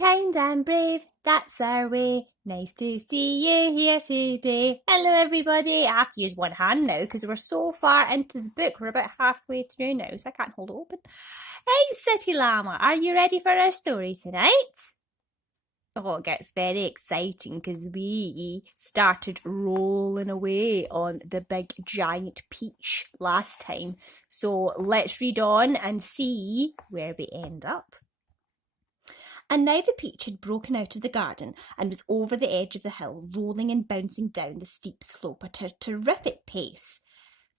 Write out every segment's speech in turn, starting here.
Kind and brave, that's our way. Nice to see you here today. Hello everybody. I have to use one hand now because we're so far into the book. We're about halfway through now, so I can't hold it open. Right, City Llama, are you ready for our story tonight? Oh, it gets very exciting because we started rolling away on the big giant peach last time. So let's read on and see where we end up. And now the peach had broken out of the garden and was over the edge of the hill, rolling and bouncing down the steep slope at a terrific pace.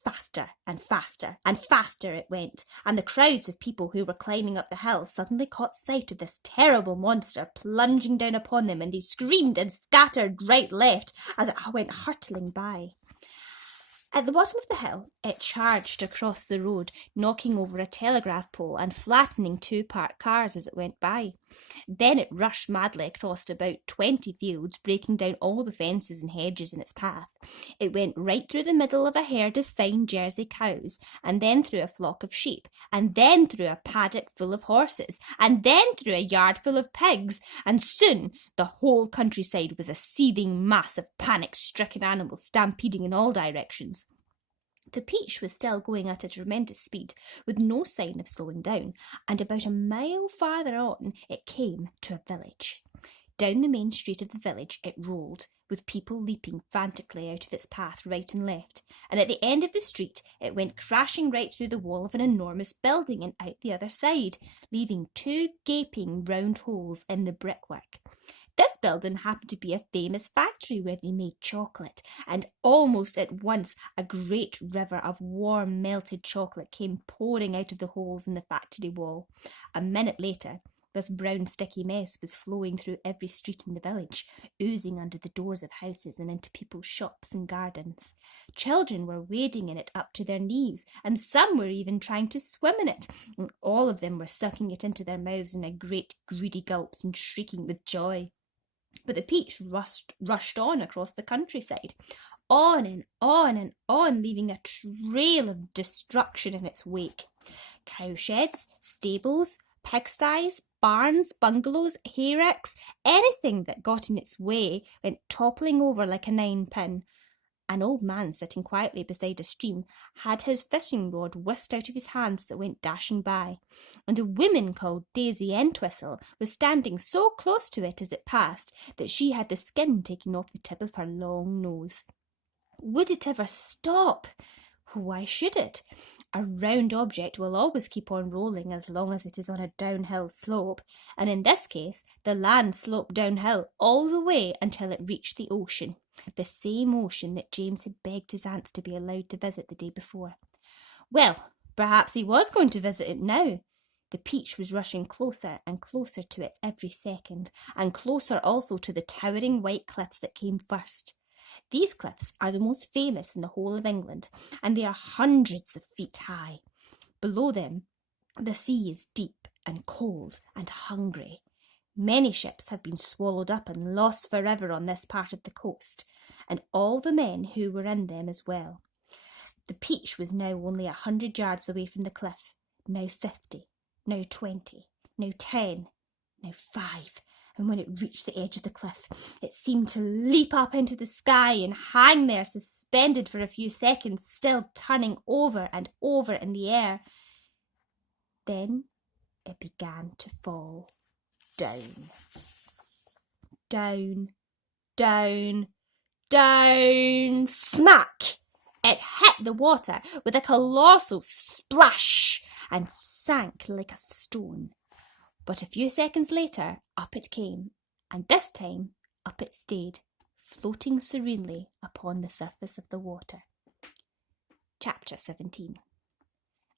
Faster and faster and faster it went, and the crowds of people who were climbing up the hill suddenly caught sight of this terrible monster plunging down upon them, and they screamed and scattered right left as it went hurtling by. At the bottom of the hill, it charged across the road, knocking over a telegraph pole and flattening two parked cars as it went by. Then it rushed madly across about 20 fields, breaking down all the fences and hedges in its path. It went right through the middle of a herd of fine Jersey cows, and then through a flock of sheep, and then through a paddock full of horses, and then through a yard full of pigs, and soon the whole countryside was a seething mass of panic-stricken animals stampeding in all directions. The peach was still going at a tremendous speed, with no sign of slowing down, and about a mile farther on it came to a village. Down the main street of the village it rolled, with people leaping frantically out of its path right and left, and at the end of the street it went crashing right through the wall of an enormous building and out the other side, leaving two gaping round holes in the brickwork. This building happened to be a famous factory where they made chocolate, and almost at once a great river of warm melted chocolate came pouring out of the holes in the factory wall. A minute later, this brown sticky mess was flowing through every street in the village, oozing under the doors of houses and into people's shops and gardens. Children were wading in it up to their knees, and some were even trying to swim in it, and all of them were sucking it into their mouths in a great greedy gulps and shrieking with joy. But the peach rushed on across the countryside, on and on and on, leaving a trail of destruction in its wake. Cowsheds, stables, pigsties, barns, bungalows, hayricks, anything that got in its way went toppling over like a ninepin. An old man sitting quietly beside a stream had his fishing rod whisked out of his hands as it went dashing by, and a woman called Daisy Entwistle was standing so close to it as it passed that she had the skin taken off the tip of her long nose. Would it ever stop? Why should it? A round object will always keep on rolling as long as it is on a downhill slope, and in this case the land sloped downhill all the way until it reached the ocean, the same ocean that James had begged his aunts to be allowed to visit the day before. Well, perhaps he was going to visit it now. The peach was rushing closer and closer to it every second, and closer also to the towering white cliffs that came first. These cliffs are the most famous in the whole of England, and they are hundreds of feet high. Below them, the sea is deep and cold and hungry. Many ships have been swallowed up and lost forever on this part of the coast, and all the men who were in them as well. The peach was now only 100 yards away from the cliff, now 50, now 20, now 10, now 5. And when it reached the edge of the cliff, it seemed to leap up into the sky and hang there suspended for a few seconds, still turning over and over in the air. Then it began to fall down. Down, down, down. Smack! It hit the water with a colossal splash and sank like a stone. But a few seconds later, up it came, and this time up it stayed, floating serenely upon the surface of the water. Chapter 17.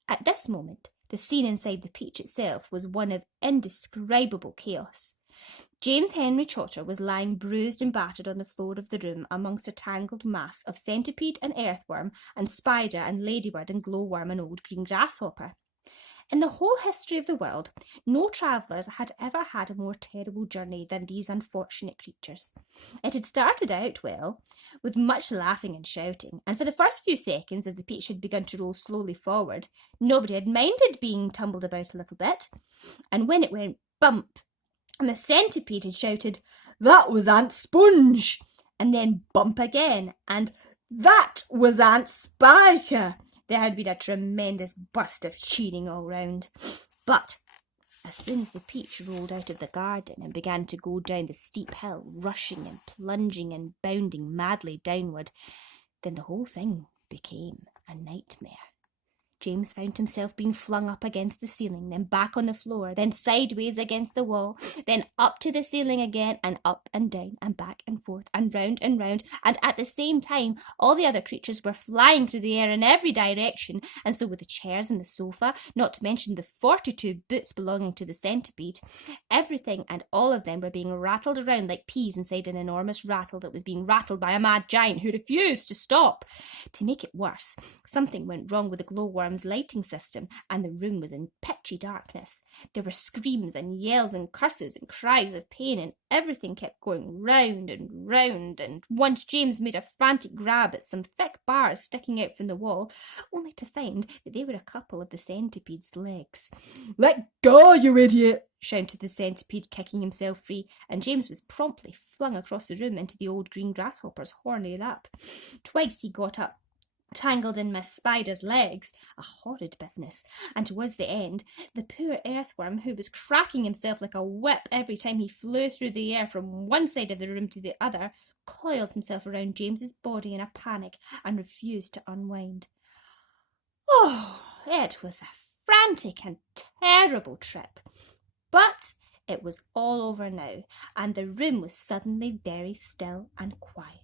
At this moment, the scene inside the peach itself was one of indescribable chaos. James Henry Trotter was lying bruised and battered on the floor of the room amongst a tangled mass of centipede and earthworm and spider and ladybird and glowworm and old green grasshopper. In the whole history of the world, no travellers had ever had a more terrible journey than these unfortunate creatures. It had started out well, with much laughing and shouting, and for the first few seconds, as the peach had begun to roll slowly forward, nobody had minded being tumbled about a little bit. And when it went bump And the centipede had shouted, "That was Aunt Sponge!" And then bump again, and "That was Aunt Spiker!" There had been a tremendous burst of cheering all round. But as soon as the peach rolled out of the garden and began to go down the steep hill, rushing and plunging and bounding madly downward, then the whole thing became a nightmare. James found himself being flung up against the ceiling, then back on the floor, then sideways against the wall, then up to the ceiling again, and up and down and back and forth and round, and at the same time all the other creatures were flying through the air in every direction, and so were the chairs and the sofa, not to mention the 42 boots belonging to the centipede. Everything and all of them were being rattled around like peas inside an enormous rattle that was being rattled by a mad giant who refused to stop. To make it worse, something went wrong with the glowworm's lighting system, and the room was in pitchy darkness. There were screams and yells and curses and cries of pain, and everything kept going round and round, and once James made a frantic grab at some thick bars sticking out from the wall, only to find that they were a couple of the centipede's legs. "Let go, you idiot!" shouted the centipede, kicking himself free, and James was promptly flung across the room into the old green grasshopper's horny lap. Twice he got up, tangled in Miss Spider's legs, a horrid business, and towards the end, the poor earthworm, who was cracking himself like a whip every time he flew through the air from one side of the room to the other, coiled himself around James's body in a panic and refused to unwind. Oh, it was a frantic and terrible trip. But it was all over now, and the room was suddenly very still and quiet.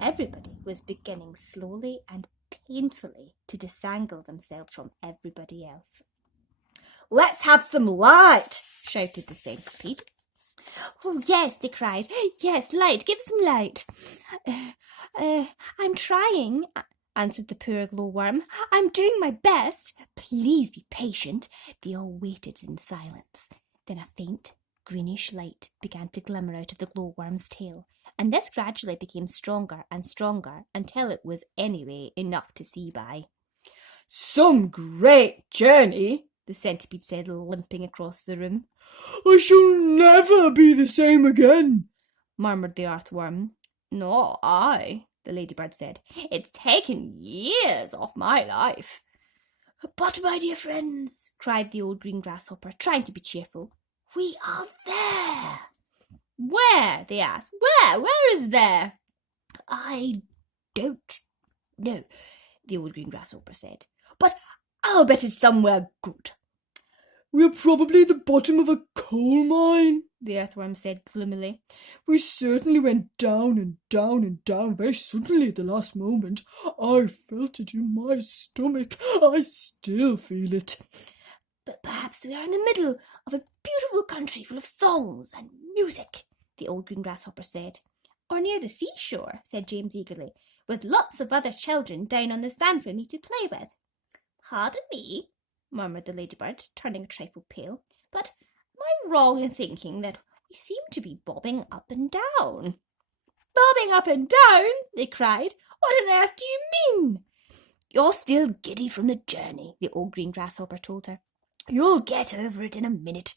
Everybody was beginning slowly and painfully to disentangle themselves from everybody else. "Let's have some light!" shouted the centipede. "Oh, yes," they cried. "Yes, light, give some light." I'm trying," answered the poor glowworm. "I'm doing my best. Please be patient." They all waited in silence. Then a faint, greenish light began to glimmer out of the glowworm's tail, and this gradually became stronger and stronger until it was anyway enough to see by. "Some great journey," the centipede said, limping across the room. "I shall never be the same again," murmured the earthworm. "Nor I," the ladybird said. "It's taken years off my life." "But, my dear friends," cried the old green grasshopper, trying to be cheerful, "we are there." "Where?" they asked. Where is there?" "I don't know," the old green grasshopper said, "but I'll bet it's somewhere good." "We're probably at the bottom of a coal mine," the earthworm said gloomily. "We certainly went down and down and down very suddenly at the last moment. I felt it in my stomach. I still feel it." "But perhaps we are in the middle of a beautiful country full of songs and music," the old green grasshopper said. "Or near the seashore," said James eagerly, "with lots of other children down on the sand for me to play with." "Pardon me," murmured the ladybird, turning a trifle pale, "but am I wrong in thinking that we seem to be bobbing up and down?" "Bobbing up and down?" they cried. "What on earth do you mean?" "You're still giddy from the journey," the old green grasshopper told her. "You'll get over it in a minute.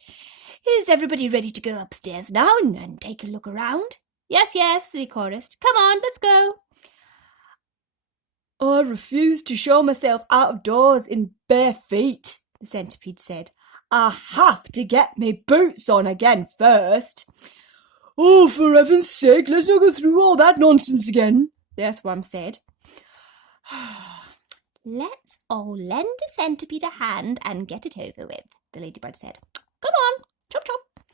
Is everybody ready to go upstairs now and take a look around?" "Yes, yes," they chorused. "Come on, let's go." "I refuse to show myself out of doors in bare feet," the centipede said. "I have to get my boots on again first." "Oh, for heaven's sake, let's not go through all that nonsense again," the earthworm said. "Let's all lend the centipede a hand and get it over with," the ladybird said. "Come on, chop chop."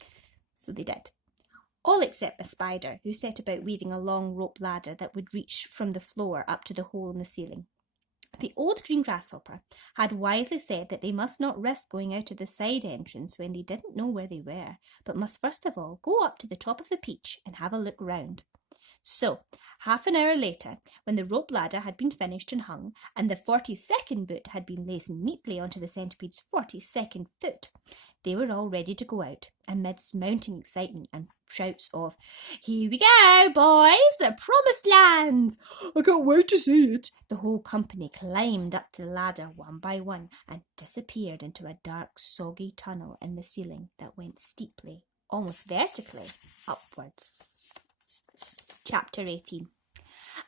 So they did. All except the spider, who set about weaving a long rope ladder that would reach from the floor up to the hole in the ceiling. The old green grasshopper had wisely said that they must not risk going out of the side entrance when they didn't know where they were, but must first of all go up to the top of the peach and have a look round. So, half an hour later, when the rope ladder had been finished and hung, and the 42nd boot had been laced neatly onto the centipede's 42nd foot, they were all ready to go out, amidst mounting excitement and shouts of, "Here we go, boys, the promised land!" "I can't wait to see it." The whole company climbed up to the ladder one by one and disappeared into a dark, soggy tunnel in the ceiling that went steeply almost vertically, upwards. Chapter 18.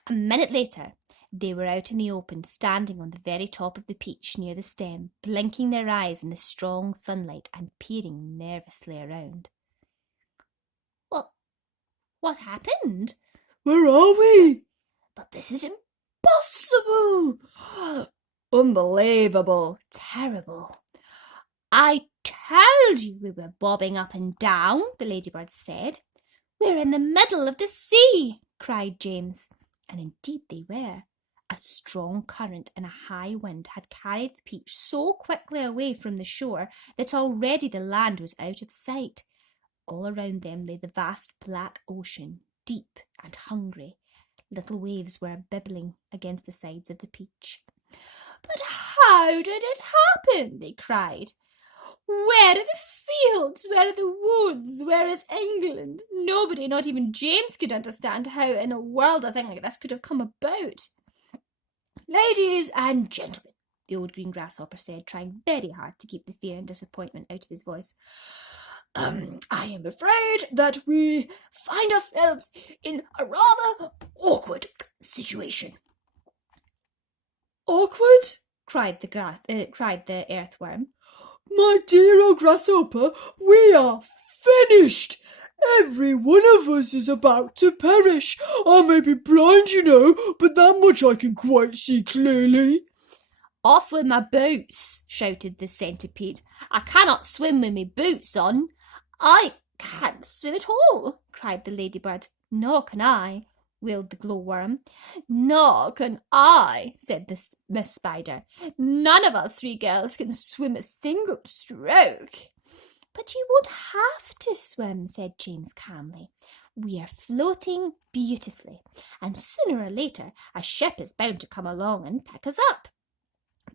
A minute later, they were out in the open, standing on the very top of the peach near the stem, blinking their eyes in the strong sunlight and peering nervously around. What happened? Where are we? But this is impossible! Unbelievable! Terrible! I told you we were bobbing up and down, the ladybird said. We're in the middle of the sea, cried James. And indeed they were. A strong current and a high wind had carried the peach so quickly away from the shore that already the land was out of sight. All around them lay the vast black ocean, deep and hungry. Little waves were bibbling against the sides of the peach. But how did it happen? They cried. Where are the fields? Where are the woods? Where is England? Nobody, not even James, could understand how in a world a thing like this could have come about. Ladies and gentlemen, the old green grasshopper said, trying very hard to keep the fear and disappointment out of his voice. I am afraid that we find ourselves in a rather awkward situation. Awkward? Cried the earthworm. My dear old grasshopper, we are finished. Every one of us is about to perish. I may be blind, you know, but that much I can quite see clearly. Off with my boots, shouted the centipede. I cannot swim with my boots on. I can't swim at all, cried the ladybird. Nor can I, wailed the glowworm. Nor can I, said the Miss Spider. None of us three girls can swim a single stroke. But you won't have to swim, said James calmly. We are floating beautifully, and sooner or later a ship is bound to come along and pick us up.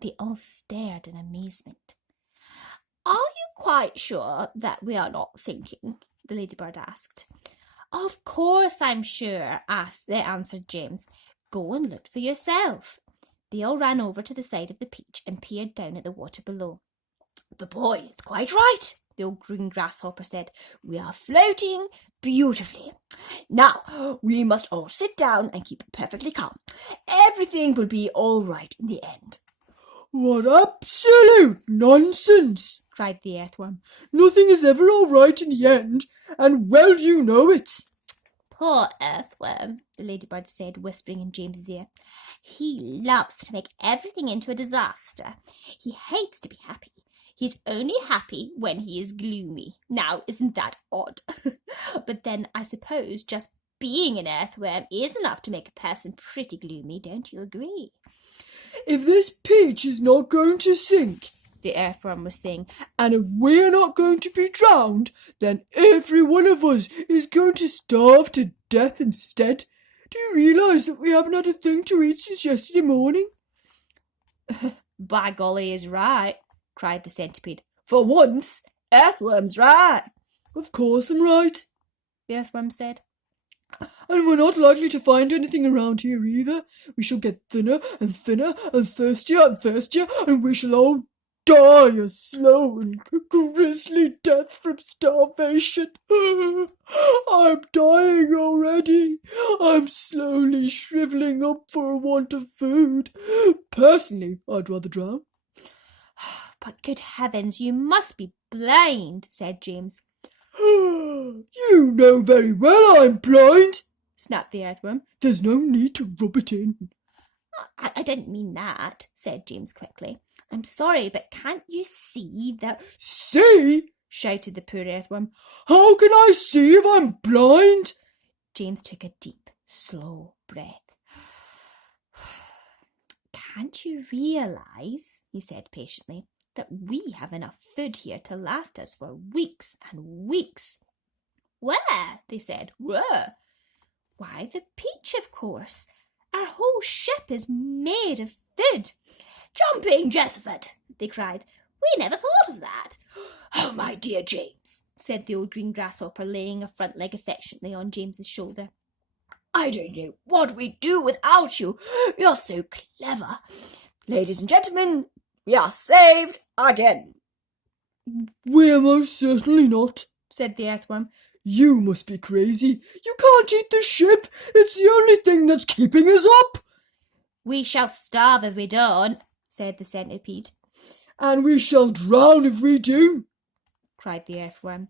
They all stared in amazement. Are you quite sure that we are not sinking? The ladybird asked. Of course I'm sure, answered James. Go and look for yourself. They all ran over to the side of the peach and peered down at the water below. The boy is quite right, the old green grasshopper said. We are floating beautifully. Now, we must all sit down and keep perfectly calm. Everything will be all right in the end. What absolute nonsense, cried the earthworm. Nothing is ever all right in the end, and well you know it. Poor earthworm, the ladybird said, whispering in James's ear. He loves to make everything into a disaster. He hates to be happy. He's only happy when he is gloomy. Now, isn't that odd? But then I suppose just being an earthworm is enough to make a person pretty gloomy, don't you agree? If this peach is not going to sink, the earthworm was saying, and if we're not going to be drowned, then every one of us is going to starve to death instead. Do you realise that we haven't had a thing to eat since yesterday morning? By golly, he's right, cried the centipede. For once, earthworm's right. Of course I'm right, the earthworm said. And we're not likely to find anything around here either. We shall get thinner and thinner and thirstier, and we shall all die a slow and grisly death from starvation. I'm dying already. I'm slowly shrivelling up for want of food. Personally, I'd rather drown. But good heavens, you must be blind, said James. You know very well I'm blind, snapped the earthworm. There's no need to rub it in. I didn't mean that, said James quickly. I'm sorry, but can't you see that... See? Shouted the poor earthworm. How can I see if I'm blind? James took a deep, slow breath. Can't you realise, he said patiently, that we have enough food here to last us for weeks and weeks? Where? They said. Where? Why, the peach, of course. Our whole ship is made of food. Jumping Jessifat, they cried. We never thought of that. Oh, my dear James, said the old green grasshopper, laying a front leg affectionately on James's shoulder. I don't know what we'd do without you. You're so clever. Ladies and gentlemen, we are saved again. We're most certainly not, said the earthworm. You must be crazy. You can't eat the ship. It's the only thing that's keeping us up. We shall starve if we don't, said the centipede. And we shall drown if we do, cried the earthworm.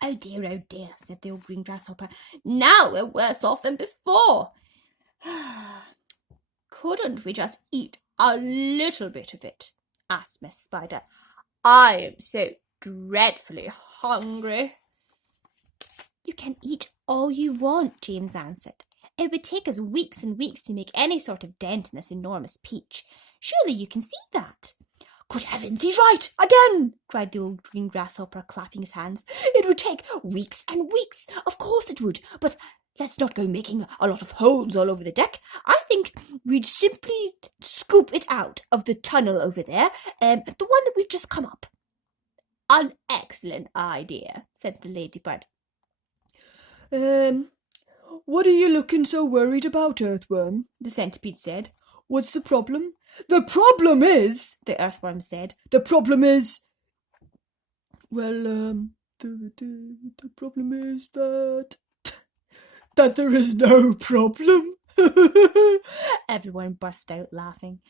Oh dear, said the old green grasshopper. Now we're worse off than before. Couldn't we just eat a little bit of it? Asked Miss Spider. I am so dreadfully hungry. You can eat all you want, James answered. It would take us weeks and weeks to make any sort of dent in this enormous peach. Surely you can see that. Good heavens, he's right, again, cried the old green grasshopper, clapping his hands. It would take weeks and weeks, of course it would, but let's not go making a lot of holes all over the deck. I think we'd simply scoop it out of the tunnel over there, the one that we've just come up. An excellent idea, said the ladybird. What are you looking so worried about, earthworm? The centipede said. What's the problem? The problem is, the earthworm said, the problem is, well, the problem is that there is no problem. Everyone burst out laughing.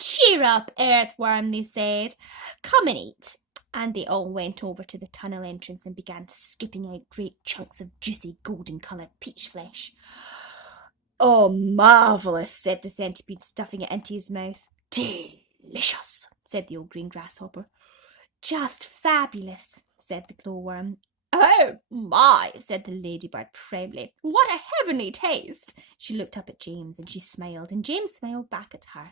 Cheer up, earthworm, they said. Come and eat. And they all went over to the tunnel entrance and began scooping out great chunks of juicy golden-coloured peach flesh. Oh, marvellous, said the centipede, stuffing it into his mouth. Delicious, said the old green grasshopper. Just fabulous, said the glowworm. Oh, my, said the ladybird proudly. What a heavenly taste. She looked up at James and she smiled, and James smiled back at her.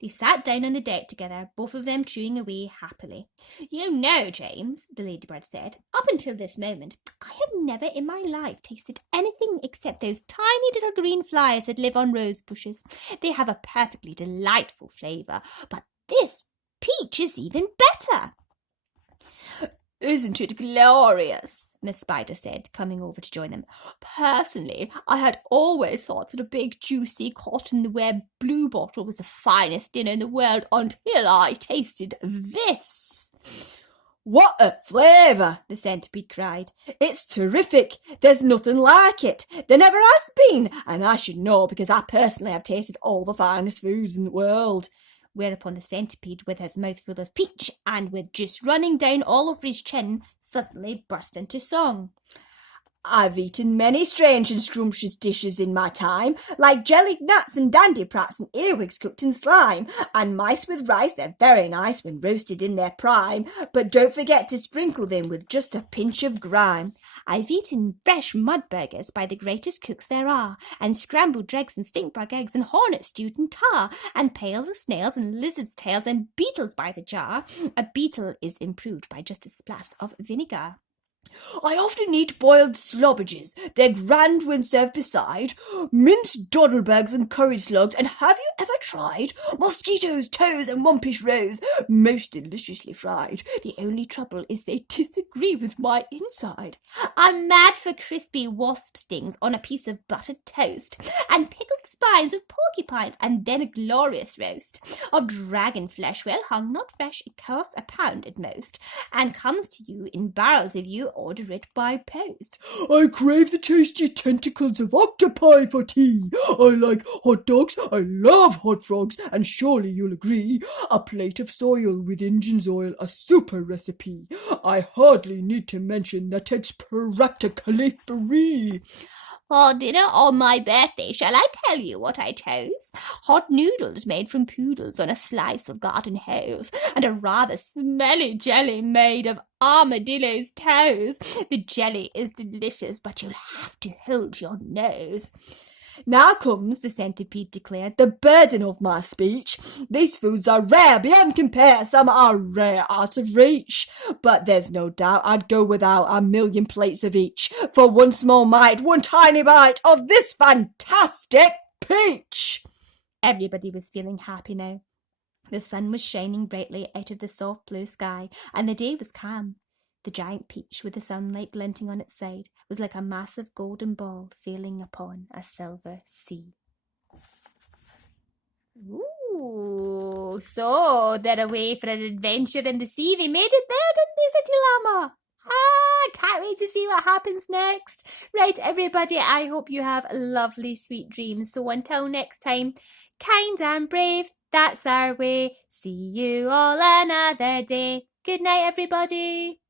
They sat down on the deck together, both of them chewing away happily. You know, James, the ladybird said, up until this moment, I have never in my life tasted anything except those tiny little green flies that live on rose bushes. They have a perfectly delightful flavour, but this peach is even better. Isn't it glorious? Miss Spider said, coming over to join them. Personally, I had always thought that a big, juicy, cotton-web bluebottle was the finest dinner in the world until I tasted this. What a flavour, the centipede cried. It's terrific. There's nothing like it. There never has been, and I should know because I personally have tasted all the finest foods in the world. Whereupon the centipede, with his mouth full of peach and with juice running down all over his chin, suddenly burst into song. I've eaten many strange and scrumptious dishes in my time, like jellied nuts and dandyprats and earwigs cooked in slime, and mice with rice. They're very nice when roasted in their prime, but don't forget to sprinkle them with just a pinch of grime. I've eaten fresh mud burgers by the greatest cooks there are, and scrambled dregs and stinkbug eggs and hornet stewed in tar, and pails of snails and lizards' tails and beetles by the jar. A beetle is improved by just a splash of vinegar. I often eat boiled slobbages. They're grand when served beside minced doddlebugs and curried slugs. And have you ever tried mosquitoes, toes and wompish roes, most deliciously fried? The only trouble is they disagree with my inside. I'm mad for crispy wasp stings on a piece of buttered toast, and pickled spines of porcupines, and then a glorious roast of dragon flesh, well hung, not fresh. It costs £1 at most, and comes to you in barrels if you order it by post. I crave the tasty tentacles of octopi for tea. I like hot dogs, I love hot frogs, and surely you'll agree, a plate of soil with Injun's oil, a super recipe. I hardly need to mention that it's practically free. For dinner on my birthday, shall I tell you what I chose? Hot noodles made from poodles on a slice of garden hose, and a rather smelly jelly made of armadillo's toes. The jelly is delicious, but you'll have to hold your nose. Now comes, the centipede declared, the burden of my speech. These foods are rare beyond compare, some are rare out of reach. But there's no doubt I'd go without 1,000,000 plates of each for one small mite, one tiny bite of this fantastic peach. Everybody was feeling happy now. The sun was shining brightly out of the soft blue sky, and the day was calm. The giant peach, with the sunlight glinting on its side, was like a massive golden ball sailing upon a silver sea. Ooh, so they're away for an adventure in the sea. They made it there, didn't they, City Llama? Can't wait to see what happens next. Right, everybody, I hope you have lovely, sweet dreams. So until next time, kind and brave, that's our way. See you all another day. Good night, everybody.